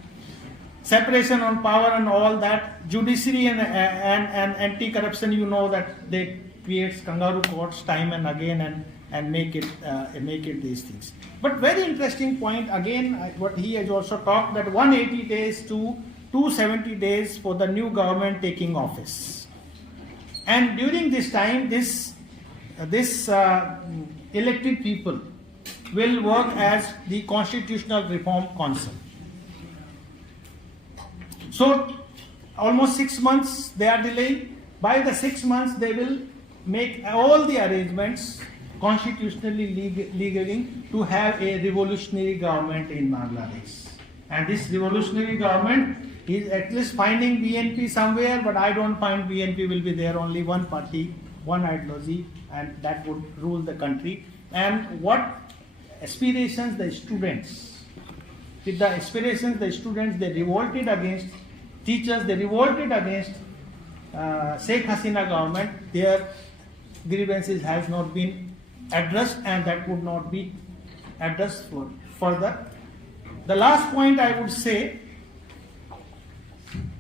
Separation on power and all that. Judiciary and anti-corruption, you know that they create kangaroo courts time and again and make it these things. But very interesting point again, what he has also talked, that 180 days to 270 days for the new government taking office. And during this time, this elected people will work as the Constitutional Reform Council. So almost 6 months they are delaying. By the 6 months they will make all the arrangements constitutionally legally to have a revolutionary government in Bangladesh. And this revolutionary government is at least finding BNP somewhere, but I don't find BNP will be there. Only one party, one ideology, and that would rule the country. And what aspirations the students, with the aspirations the students, they revolted against teachers, they revolted against Sheikh Hasina government. Their grievances has not been addressed, and that would not be addressed further. The last point I would say,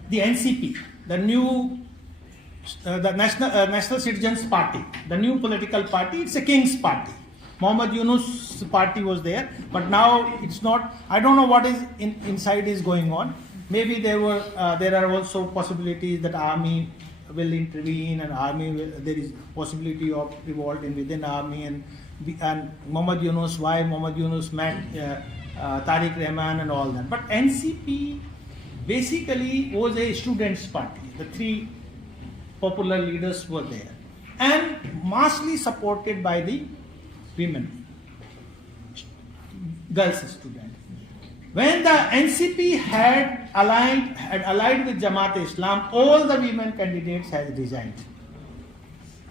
the NCP, the new, the National Citizens Party, the new political party, it's a king's party. Muhammad Yunus' party was there, but now it's not. I don't know what is inside is going on. Maybe there are also possibilities that army will intervene, and there is possibility of revolt within army, and Muhammad Yunus, why Muhammad Yunus met Tariq Rahman and all that. But NCP basically was a students' party. The 3 popular leaders were there, and massively supported by the women, girls students. When the NCP had allied with Jamaat-e-Islam, all the women candidates had resigned.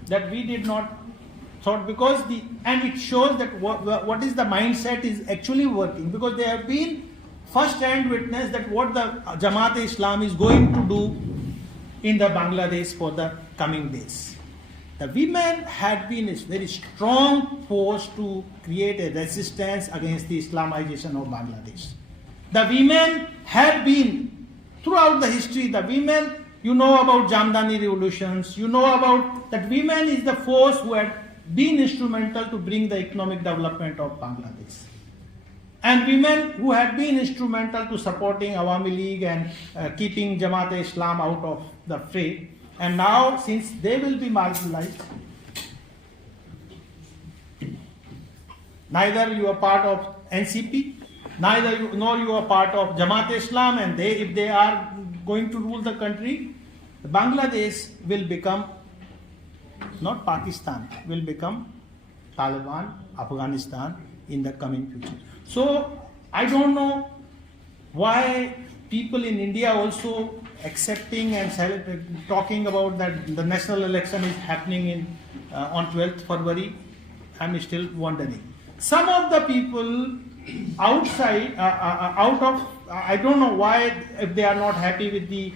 That we did not thought, because and it shows that what is the mindset is actually working, because they have been first-hand witness that what the Jamaat-e-Islam is going to do in the Bangladesh for the coming days. The women had been a very strong force to create a resistance against the Islamization of Bangladesh. The women had been, throughout the history, the women, you know about Jamdani revolutions, you know about that women is the force who had been instrumental to bring the economic development of Bangladesh. And women who had been instrumental to supporting Awami League and keeping Jamaat-e-Islam out of the fray. And now, since they will be marginalized, neither you are part of NCP, nor you are part of Jamaat-e-Islam, and if they are going to rule the country, Bangladesh will become, not Pakistan, will become Taliban, Afghanistan in the coming future. So I don't know why people in India also accepting and talking about that the national election is happening on 12th February. I'm still wondering. Some of the people outside, I don't know why, if they are not happy with the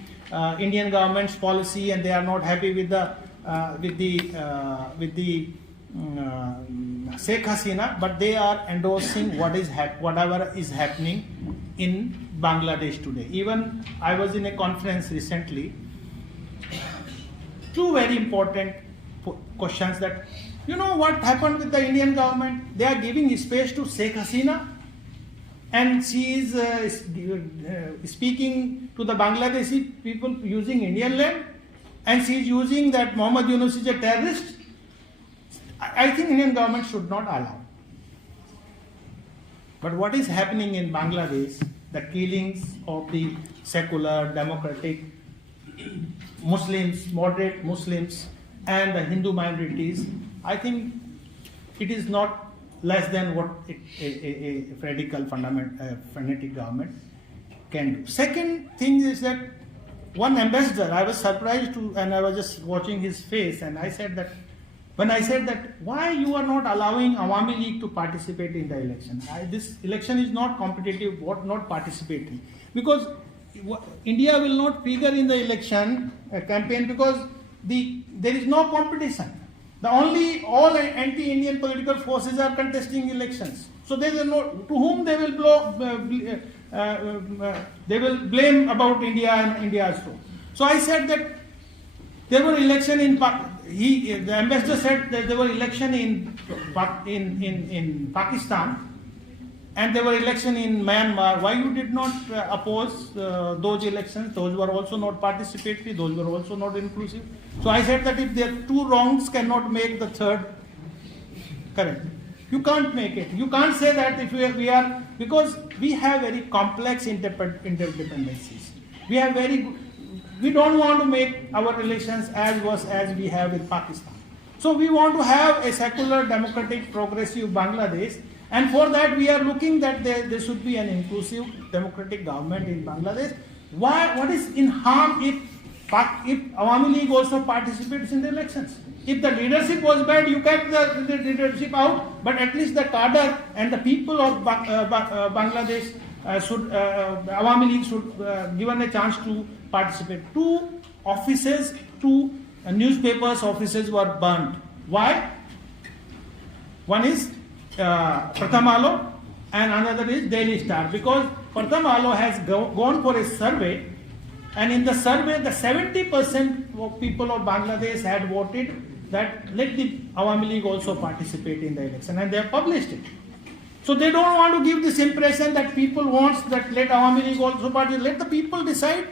Indian government's policy and they are not happy with the Sheikh Hasina, but they are endorsing whatever is happening in Bangladesh today. Even I was in a conference recently. Two very important questions that, you know what happened with the Indian government? They are giving space to Sheikh Hasina, and she is speaking to the Bangladeshi people using Indian land, and she is using that Muhammad Yunus is a terrorist. I think Indian government should not allow. But what is happening in Bangladesh, the killings of the secular, democratic Muslims, moderate Muslims, and the Hindu minorities, I think it is not less than what a radical fanatic government can do. Second thing is that one ambassador, I was surprised to, and I was just watching his face, and I said that, when I said that, why you are not allowing Awami League to participate in the election? This election is not competitive, not participatory. Because India will not figure in the election campaign because there is no competition. All anti-Indian political forces are contesting elections. So there is no, to whom they will blame about India and India also. So I said that there were election in the ambassador said that there were election in Pakistan and there were election in Myanmar. Why you did not oppose those elections? Those were also not participatory. Those were also not inclusive. So I said that if there are two wrongs cannot make the third correct. You can't make it. You can't say that if we are because we have very complex interdependencies. We don't want to make our relations as worse as we have with Pakistan. So we want to have a secular, democratic, progressive Bangladesh, and for that we are looking that there should be an inclusive, democratic government in Bangladesh. What is in harm if Awami League also participates in the elections? If the leadership was bad, you kept the leadership out, but at least the cadre and the people of Bangladesh Awami League should given a chance to participate. Two newspapers offices were burnt. Why? One is Pratham and another is Daily Star. Because Pratham has gone for a survey, and in the survey, the 70% of people of Bangladesh had voted that let the Awami League also participate in the election, and they have published it. So they don't want to give this impression that people want that let Awami League also participate. Let the people decide.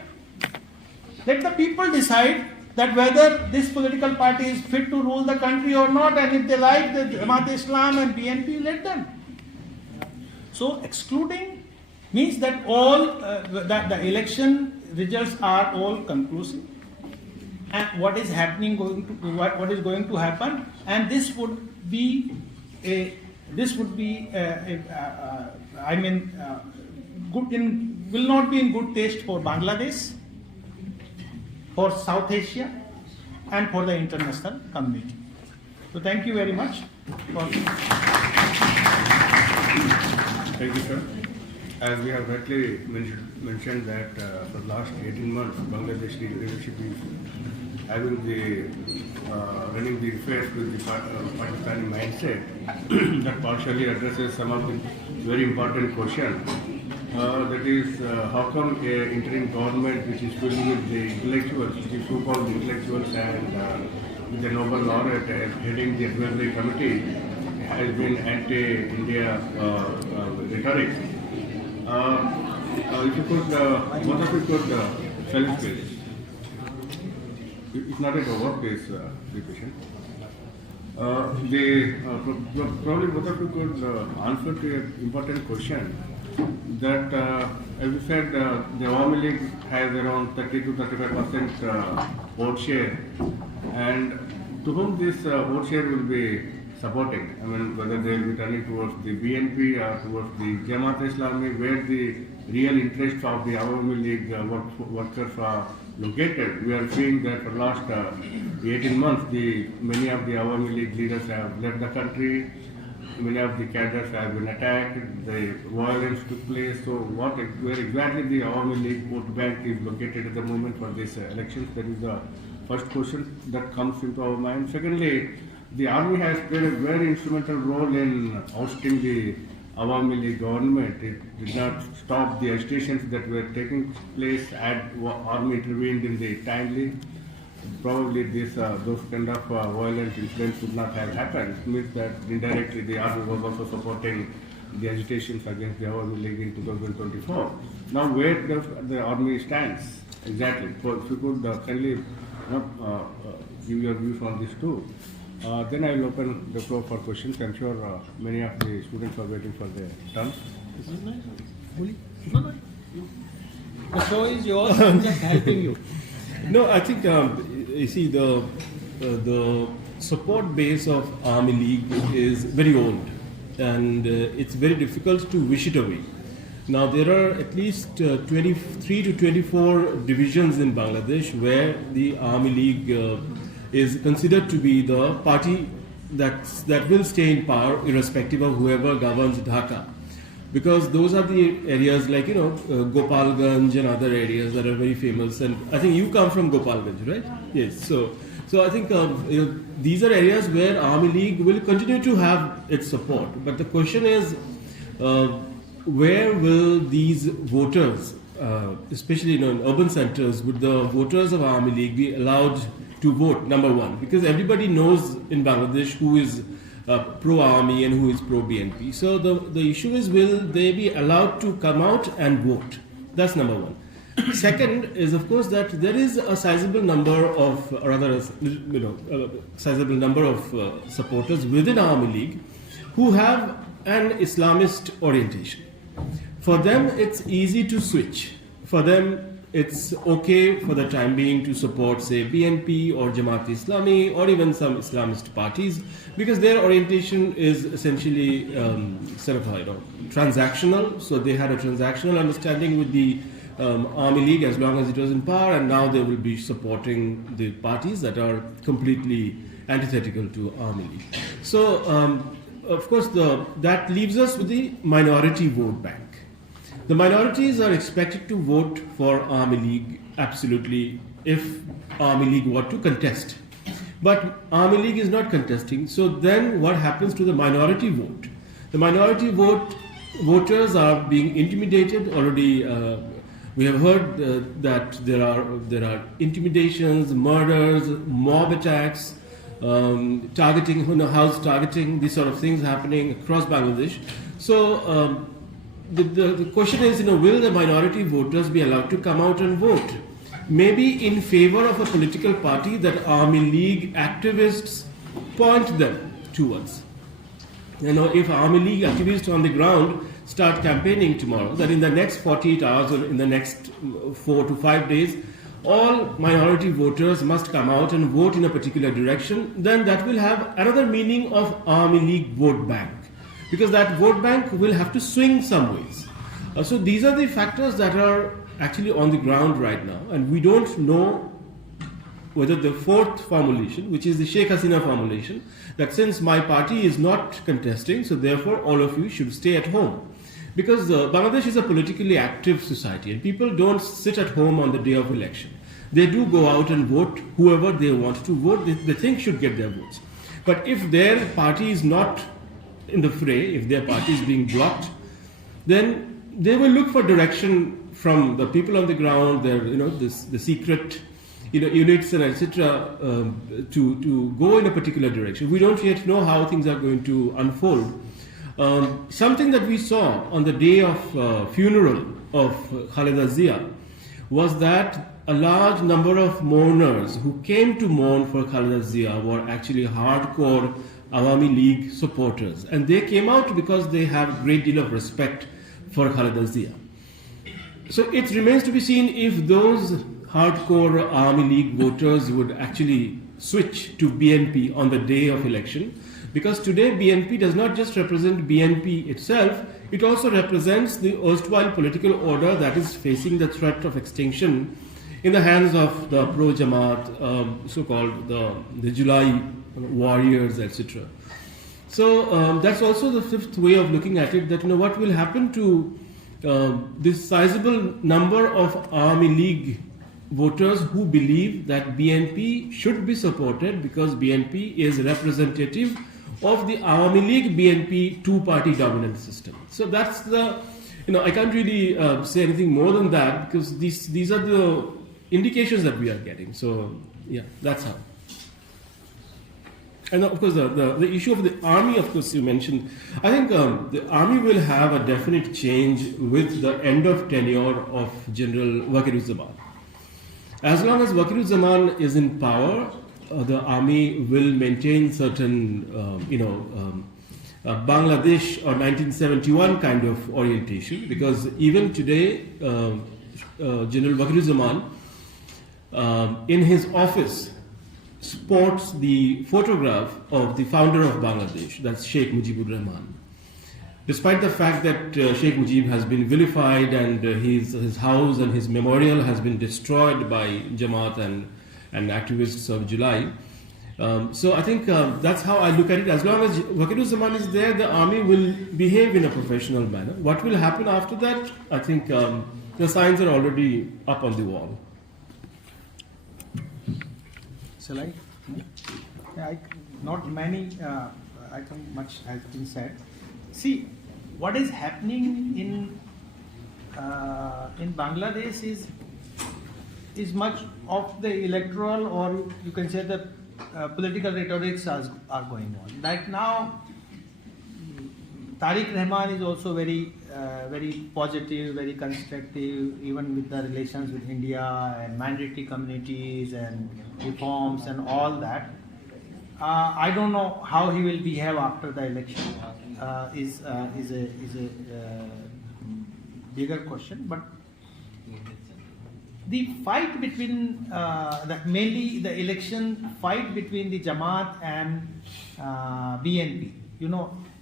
Let the people decide that whether this political party is fit to rule the country or not, and if they like the Jamaat-e-Islam and BNP, let them. So excluding means that that the election results are all conclusive, and what is happening what is going to happen, and this would be will not be in good taste for Bangladesh, for South Asia, and for the international community. So thank you very much. Thank you, sir. As we have rightly mentioned that for the last 18 months, Bangladesh leadership is having running the affairs with the Pakistani mindset that partially addresses some of the very important questions. That is, how come an interim government which is filled with the intellectuals, which is so-called intellectuals and the Nobel laureate heading the advisory committee has been anti-India rhetoric. If you could, both of you could tell us please. It's not at over, please, be patient. Probably both of you could answer to an important question that, as you said, the Awami League has around 30 to 35% vote share, and to whom this vote share will be supporting? I mean, whether they will be turning towards the BNP or towards the Jamaat-e-Islami, where the real interests of the Awami League workers are located. We are seeing that for the last 18 months, many of the Awami League leaders have left the country. Many of the cadres have been attacked. The violence took place. So, where exactly the Awami League vote bank is located at the moment for these elections? That is the first question that comes into our mind. Secondly, the army has played a very instrumental role in ousting the Awami League government. It did not stop the agitations that were taking place, and army intervened in the timely. Probably those kind of violent incidents would not have happened. It means that indirectly the army was also supporting the agitations against the Awami League in 2024. Now, where does the army stands exactly? So, if you could kindly give your views on this too. Then I will open the floor for questions. I'm sure many of the students are waiting for their turn. This is nice. The show is yours. I'm just helping you. No, I think you see the support base of Army League is very old, and it's very difficult to wish it away. Now there are at least 23 to 24 divisions in Bangladesh where the Army League is considered to be the party that will stay in power irrespective of whoever governs Dhaka. Because those are the areas like, Gopalganj and other areas that are very famous. And I think you come from Gopalganj, right? Yes. So I think these are areas where Army League will continue to have its support. But the question is, where will these voters, especially in urban centers, would the voters of Army League be allowed to vote? Number one, because everybody knows in Bangladesh who is pro-army and who is pro-BNP. So the issue is, will they be allowed to come out and vote? That's number one. Second is, of course, that there is a sizable number of, or rather, a sizable number of supporters within Army League who have an Islamist orientation. For them, it's easy to switch. For them, it's okay for the time being to support, say, BNP or Jamaat-e-Islami or even some Islamist parties, because their orientation is essentially transactional. So they had a transactional understanding with the Army League as long as it was in power, and now they will be supporting the parties that are completely antithetical to Army League. So, of course, that leaves us with the minority vote bank. The minorities are expected to vote for Army League absolutely if Army League were to contest. But Army League is not contesting, so then what happens to the minority vote? The minority voters are being intimidated already. We have heard that there are intimidations, murders, mob attacks, targeting, house targeting, these sort of things happening across Bangladesh. So the question is, will the minority voters be allowed to come out and vote? Maybe in favor of a political party that Army League activists point them towards. If Army League activists on the ground start campaigning tomorrow, that in the next 48 hours or in the next 4 to 5 days, all minority voters must come out and vote in a particular direction, then that will have another meaning of Army League vote bank. Because that vote bank will have to swing some ways. So these are the factors that are actually on the ground right now, and we don't know whether the fourth formulation, which is the Sheikh Hasina formulation, that since my party is not contesting, so therefore all of you should stay at home. Because Bangladesh is a politically active society, and people don't sit at home on the day of election. They do go out and vote whoever they want to vote, they think should get their votes. But if their party is not in the fray, if their party is being blocked, then they will look for direction from the people on the ground, the secret units and etc. To go in a particular direction. We don't yet know how things are going to unfold. Something that we saw on the day of funeral of Khaleda Zia was that a large number of mourners who came to mourn for Khaleda Zia were actually hardcore Awami League supporters, and they came out because they have a great deal of respect for Khaleda Zia. So it remains to be seen if those hardcore Awami League voters would actually switch to BNP on the day of election, because today BNP does not just represent BNP itself, it also represents the erstwhile political order that is facing the threat of extinction in the hands of the pro-Jamaat, so-called the July warriors, etc. So that's also the fifth way of looking at it, that what will happen to this sizable number of Army League voters who believe that BNP should be supported because BNP is representative of the Awami League BNP two-party dominant system. So that's the, I can't really say anything more than that, because these are the indications that we are getting. So yeah, that's how. And of course, the issue of the army, of course, you mentioned. I think the army will have a definite change with the end of tenure of General Wakiruzzaman. As long as Wakiruzzaman is in power, the army will maintain certain, Bangladesh or 1971 kind of orientation, because even today, General Wakiruzzaman, in his office, sports the photograph of the founder of Bangladesh, that's Sheikh Mujibur Rahman. Despite the fact that Sheikh Mujib has been vilified and his house and his memorial has been destroyed by Jamaat and activists of July. So I think that's how I look at it. As long as Wakiruzzaman is there, the army will behave in a professional manner. What will happen after that? I think the signs are already up on the wall. Shall I? Yeah, not many, I think much has been said. See, what is happening in Bangladesh is much of the electoral, or you can say the political rhetorics are going on. Like now, Tariq Rahman is also very positive, very constructive, even with the relations with India and minority communities and reforms and all that. I don't know how he will behave after the election. Is a bigger question, but the fight between mainly the election fight between the Jamaat and BNP.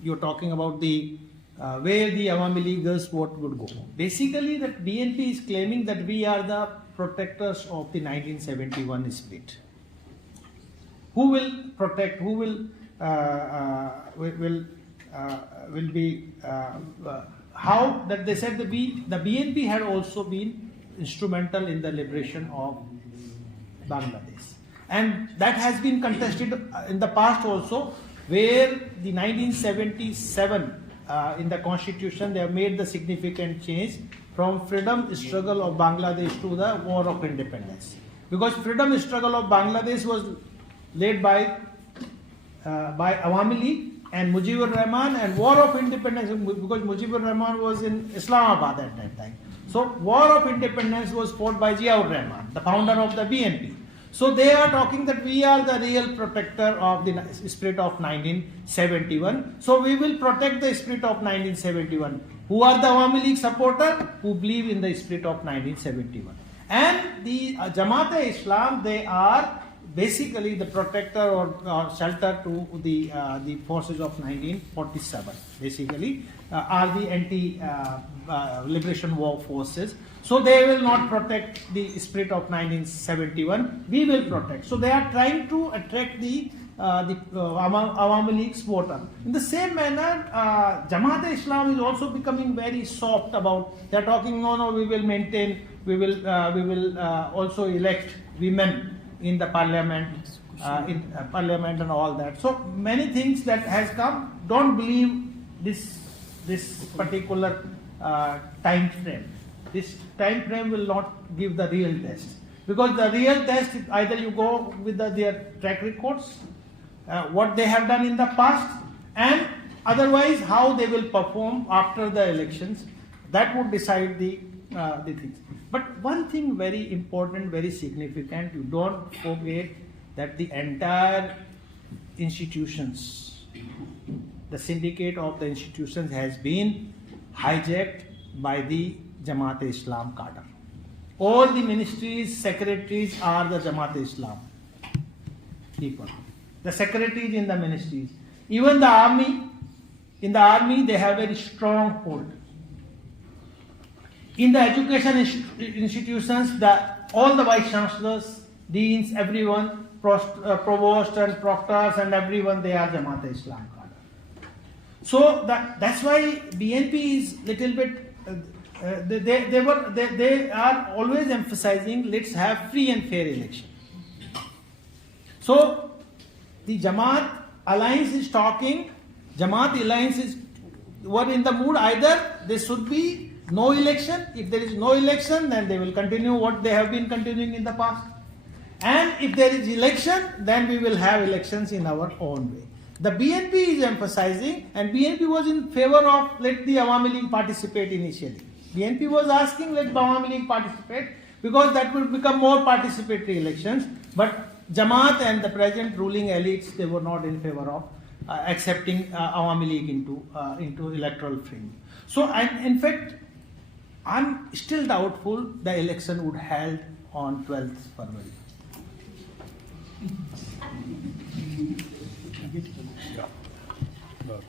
You're talking about the where the Awami Leaguers vote would go. Basically, that BNP is claiming that we are the protectors of the 1971 split. Who will protect? Who will be how that they said the BNP had also been instrumental in the liberation of Bangladesh, and that has been contested in the past also, where the 1977 in the constitution they have made the significant change from freedom struggle of Bangladesh to the war of independence, because freedom struggle of Bangladesh was led by Awami League and Mujibur Rahman, and war of independence because Mujibur Rahman was in Islamabad at that time. So war of independence was fought by Ziaur Rahman, the founder of the BNP. So they are talking that we are the real protector of the spirit of 1971. So we will protect the spirit of 1971. Who are the Awami League supporters? Who believe in the spirit of 1971. And the Jamaat-e-Islam, they are basically the protector or shelter to the forces of 1947. Basically, are the anti-liberation war forces. So they will not protect the spirit of 1971. We will protect. So they are trying to attract the Awami League supporter. In the same manner, Jamaat-e-Islam is also becoming very soft about. They are talking, no, we will maintain. We will also elect women in the parliament, parliament and all that. So many things that has come. Don't believe this particular time frame. This time frame will not give the real test. Because the real test is either you go with their track records, what they have done in the past, and otherwise how they will perform after the elections. That would decide the things. But one thing very important, very significant, you don't forget that the entire institutions, the syndicate of the institutions has been hijacked by the Jamaat-e-Islam cadre. All the ministries, secretaries are the Jamaat-e-Islam people. The secretaries in the ministries. Even the army, in the army they have very strong hold. In the education institutions, all the vice chancellors, deans, everyone, provost and proctors and everyone, they are Jamaat-e-Islam cadre. So that's why BNP is little bit. They are always emphasizing let's have free and fair election. So the Jamaat alliance is talking. Jamaat alliance were in the mood either there should be no election. If there is no election, then they will continue what they have been continuing in the past. And if there is election, then we will have elections in our own way. The BNP is emphasizing, and BNP was in favor of let the Awami League participate initially. BNP was asking let the Awami League participate because that will become more participatory elections. But Jamaat and the present ruling elites, they were not in favor of accepting Awami League into electoral frame. So, in fact, I'm still doubtful the election would held on 12th February. Thank